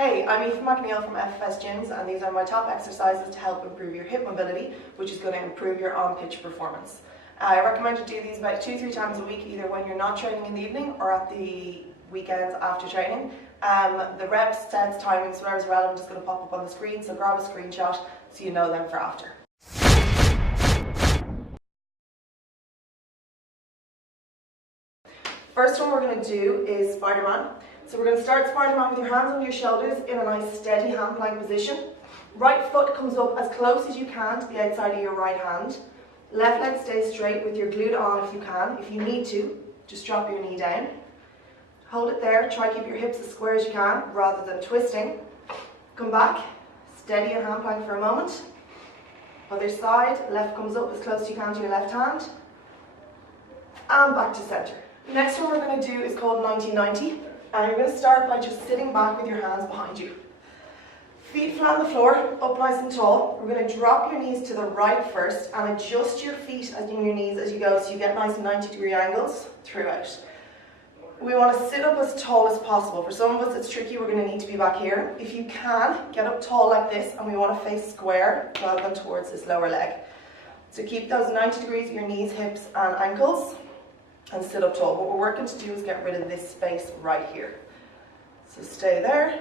Hey, I'm Aoife MacNeill from FFS Gyms, and these are my top exercises to help improve your hip mobility, which is going to improve your on-pitch performance. I recommend you do these about 2-3 times a week, either when you're not training in the evening or at the weekends after training. The reps, sets, timings, whatever's relevant is going to pop up on the screen, so grab a screenshot so you know them for after. First one we're going to do is Spider-Man. So we're going to start Spider-Man with your hands on your shoulders in a nice steady hand plank position. Right foot comes up as close as you can to the outside of your right hand. Left leg stays straight with your glute on if you can. If you need to, just drop your knee down. Hold it there, try to keep your hips as square as you can rather than twisting. Come back, steady your hand plank for a moment. Other side, left comes up as close as you can to your left hand. And back to center. The next one we're going to do is called 90-90. And you're going to start by just sitting back with your hands behind you. Feet flat on the floor, up nice and tall. We're going to drop your knees to the right first and adjust your feet and your knees as you go so you get nice 90-degree angles throughout. We want to sit up as tall as possible. For some of us it's tricky, we're going to need to be back here. If you can, get up tall like this, and we want to face square rather than towards this lower leg. So keep those 90 degrees of your knees, hips and ankles. And sit up tall. What we're working to do is get rid of this space right here. So stay there.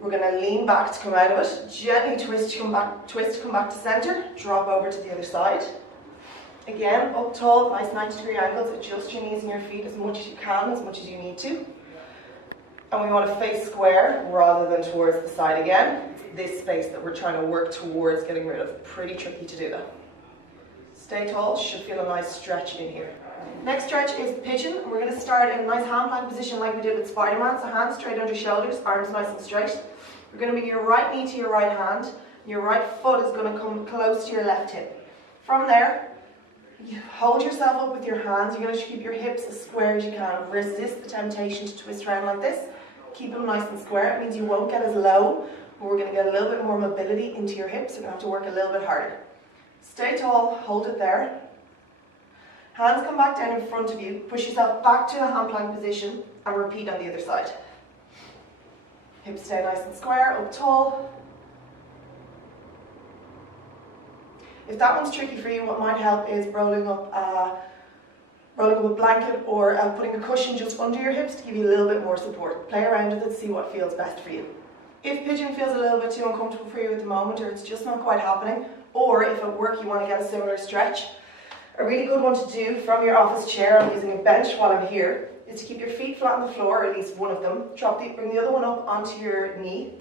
We're going to lean back to come out of it. Gently twist to come back to center. Drop over to the other side. Again, up tall, nice 90-degree angles. Adjust your knees and your feet as much as you can, as much as you need to. And we want to face square rather than towards the side again. This space that we're trying to work towards getting rid of. Pretty tricky to do though. Stay tall. Should feel a nice stretch in here. Next stretch is pigeon. We're going to start in a nice hand plank position like we did with Spider-Man. So hands straight under shoulders, arms nice and straight. We're going to bring your right knee to your right hand. Your right foot is going to come close to your left hip. From there, you hold yourself up with your hands. You're going to keep your hips as square as you can. Resist the temptation to twist around like this. Keep them nice and square. It means you won't get as low, but we're going to get a little bit more mobility into your hips. You're going to have to work a little bit harder. Stay tall, hold it there. Hands come back down in front of you, push yourself back to the hand plank position and repeat on the other side. Hips stay nice and square, up tall. If that one's tricky for you, what might help is rolling up a blanket or putting a cushion just under your hips to give you a little bit more support. Play around with it, see what feels best for you. If pigeon feels a little bit too uncomfortable for you at the moment, or it's just not quite happening, or if at work you want to get a similar stretch, a really good one to do from your office chair, I'm using a bench while I'm here, is to keep your feet flat on the floor, or at least one of them. Bring the other one up onto your knee.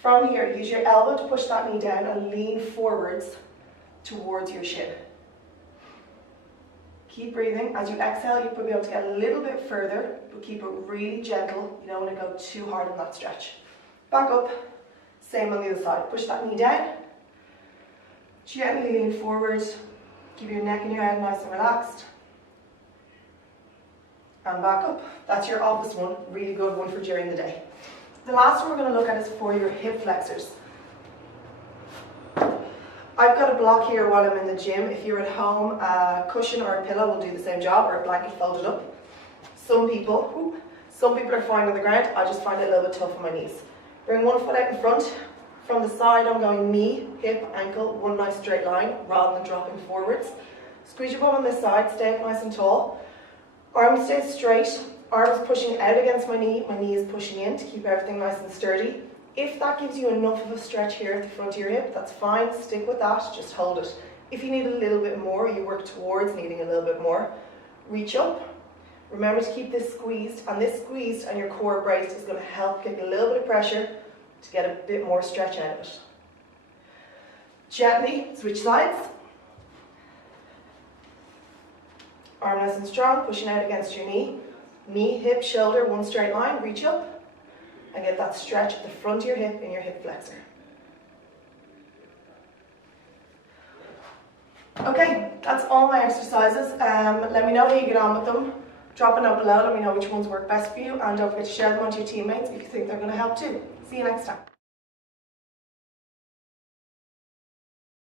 From here, use your elbow to push that knee down and lean forwards towards your shin. Keep breathing. As you exhale, you'll be able to get a little bit further, but keep it really gentle. You don't want to go too hard on that stretch. Back up. Same on the other side. Push that knee down. Gently lean forward. Keep your neck and your head nice and relaxed. And back up. That's your office one. Really good one for during the day. The last one we're going to look at is for your hip flexors. I've got a block here while I'm in the gym. If you're at home, a cushion or a pillow will do the same job, or a blanket folded up. Some people are fine on the ground. I just find it a little bit tough on my knees. Bring one foot out in front. From the side, I'm going knee, hip, ankle, one nice straight line, rather than dropping forwards. Squeeze your bum on this side, stay up nice and tall. Arms stay straight, arms pushing out against my knee is pushing in to keep everything nice and sturdy. If that gives you enough of a stretch here at the front of your hip, that's fine, stick with that, just hold it. If you need a little bit more, you work towards needing a little bit more. Reach up. Remember to keep this squeezed, and your core braced is going to help give you a little bit of pressure to get a bit more stretch out of it. Gently switch sides. Arm nice and strong, pushing out against your knee. Knee, hip, shoulder, one straight line, reach up and get that stretch at the front of your hip in your hip flexor. Okay, that's all my exercises. Let me know how you get on with them. Drop a note below, let me know which ones work best for you, and don't forget to share them on to your teammates if you think they're going to help too. See you next time.